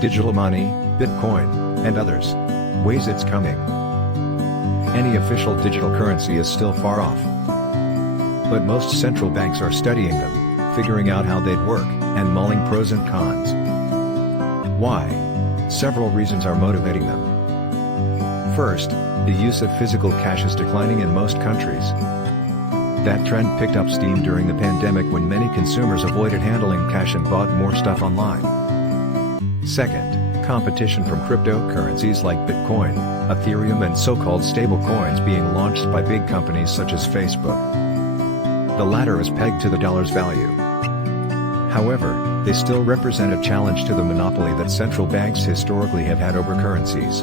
digital money, Bitcoin, and others. Ways it's coming. Any official digital currency is still far off. But most central banks are studying them, figuring out how they'd work, and mulling pros and cons. Why? Several reasons are motivating them. First, the use of physical cash is declining in most countries. That trend picked up steam during the pandemic when many consumers avoided handling cash and bought more stuff online. Second, competition from cryptocurrencies like Bitcoin, Ethereum and so-called stablecoins being launched by big companies such as Facebook. The latter is pegged to the dollar's value. However, they still represent a challenge to the monopoly that central banks historically have had over currencies.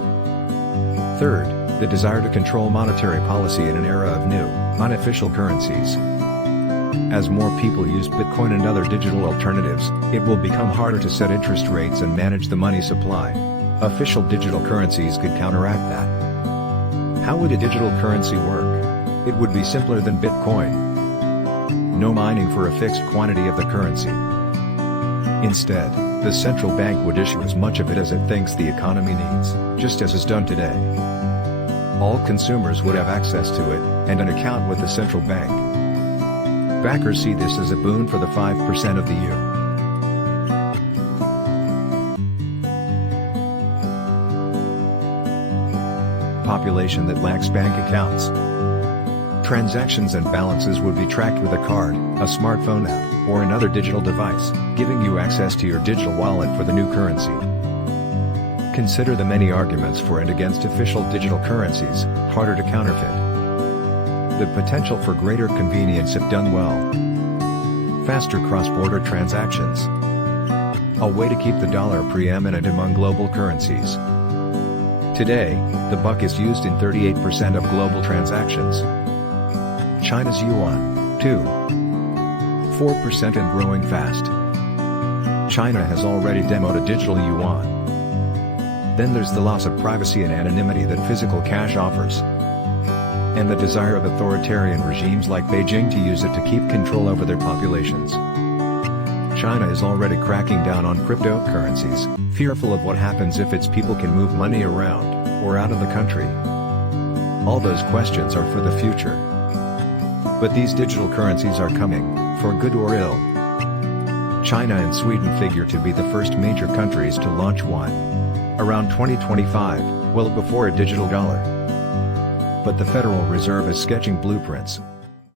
Third, the desire to control monetary policy in an era of new, unofficial currencies. As more people use Bitcoin and other digital alternatives, it will become harder to set interest rates and manage the money supply. Official digital currencies could counteract that. How would a digital currency work? It would be simpler than Bitcoin. No mining for a fixed quantity of the currency. Instead, the central bank would issue as much of it as it thinks the economy needs, just as is done today. All consumers would have access to it, and an account with the central bank. Backers see this as a boon for the 5% of the population that lacks bank accounts. Transactions and balances would be tracked with a card, a smartphone app, or another digital device, giving you access to your digital wallet for the new currency. Consider the many arguments for and against official digital currencies, harder to counterfeit. The potential for greater convenience if done well. Faster cross-border transactions. A way to keep the dollar preeminent among global currencies. Today, the buck is used in 38% of global transactions. China's yuan, too. 4% and growing fast. China has already demoed a digital yuan. Then there's the loss of privacy and anonymity that physical cash offers. And the desire of authoritarian regimes like Beijing to use it to keep control over their populations. China is already cracking down on cryptocurrencies, fearful of what happens if its people can move money around, or out of the country. All those questions are for the future. But these digital currencies are coming, for good or ill. China and Sweden figure to be the first major countries to launch one. Around 2025, well before a digital dollar. But the Federal Reserve is sketching blueprints.